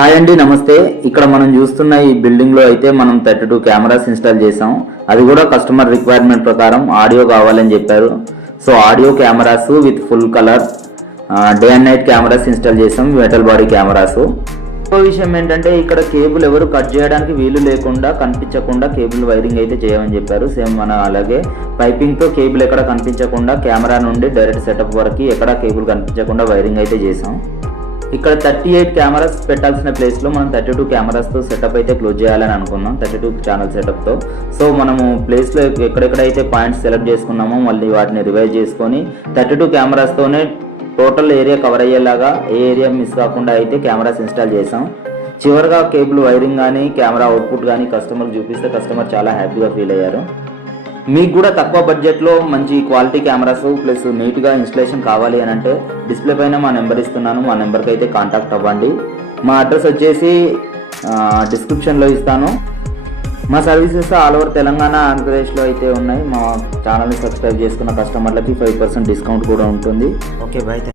Hi అండి, నమస్తే. ఇక్కడ మనం చూస్తున్న ఈ బిల్డింగ్ లో అయితే మనం 32 కెమెరాస్ ఇన్స్టాల్ చేసాం. అది కూడా కస్టమర్ రిక్వైర్మెంట్ ప్రకారం ఆడియో కావాలని చెప్పారు. So audio cameras with full colour day and night cameras install చేసాం, మెటల్ బాడీ కెమెరాస్. ఇంకో విషయం ఏంటంటే ఇక్కడ కేబుల్ ఎవరు కట్ చేయడానికి వీలు లేకుండా కనిపించకుండా కేబుల్ వైరింగ్ అయితే చేయమని చెప్పారు. సేమ్ మన అలాగే పైపింగ్ తో కేబుల్ ఎక్కడ కనిపించకుండా కెమెరా నుండి డైరెక్ట్ సెటప్ వరకు ఎక్కడ కేబుల్ కనిపించకుండా వైరింగ్ అయితే చేసాం. ఇక్కడ 38 కెమెరాస్ పెట్టాల్సిన ప్లేస్లో మనం 32 కెమెరాస్తో సెటప్ అయితే క్లోజ్ చేయాలని అనుకున్నాం, 32 ఛానల్ సెటప్తో. సో మనము ప్లేస్లో ఎక్కడెక్కడైతే పాయింట్స్ సెలెక్ట్ చేసుకున్నామో మళ్ళీ వాటిని రివైజ్ చేసుకొని 32 కెమెరాస్తోనే టోటల్ ఏరియా కవర్ అయ్యేలాగా ఏ ఏరియా మిస్ కాకుండా అయితే కెమెరాస్ ఇన్స్టాల్ చేసాం. చివరిగా కేబుల్ వైరింగ్ కానీ కెమెరా అవుట్పుట్ కానీ కస్టమర్కి చూపిస్తే కస్టమర్ చాలా హ్యాపీగా ఫీల్ అయ్యారు. మీకు కూడా తక్కువ బడ్జెట్లో మంచి క్వాలిటీ కెమెరాస్ ప్లస్ నీట్గా ఇన్స్టలేషన్ కావాలి అని అంటే డిస్ప్లే పైన మా నెంబర్ ఇస్తున్నాను, మా నెంబర్కి అయితే కాంటాక్ట్ అవ్వండి. మా అడ్రస్ వచ్చేసి డిస్క్రిప్షన్లో ఇస్తాను. మా సర్వీసెస్ ఆల్ ఓవర్ తెలంగాణ, ఆంధ్రప్రదేశ్లో అయితే ఉన్నాయి. మా ఛానల్ని సబ్స్క్రైబ్ చేసుకున్న కస్టమర్లకి 5% డిస్కౌంట్ కూడా ఉంటుంది. Okay, by.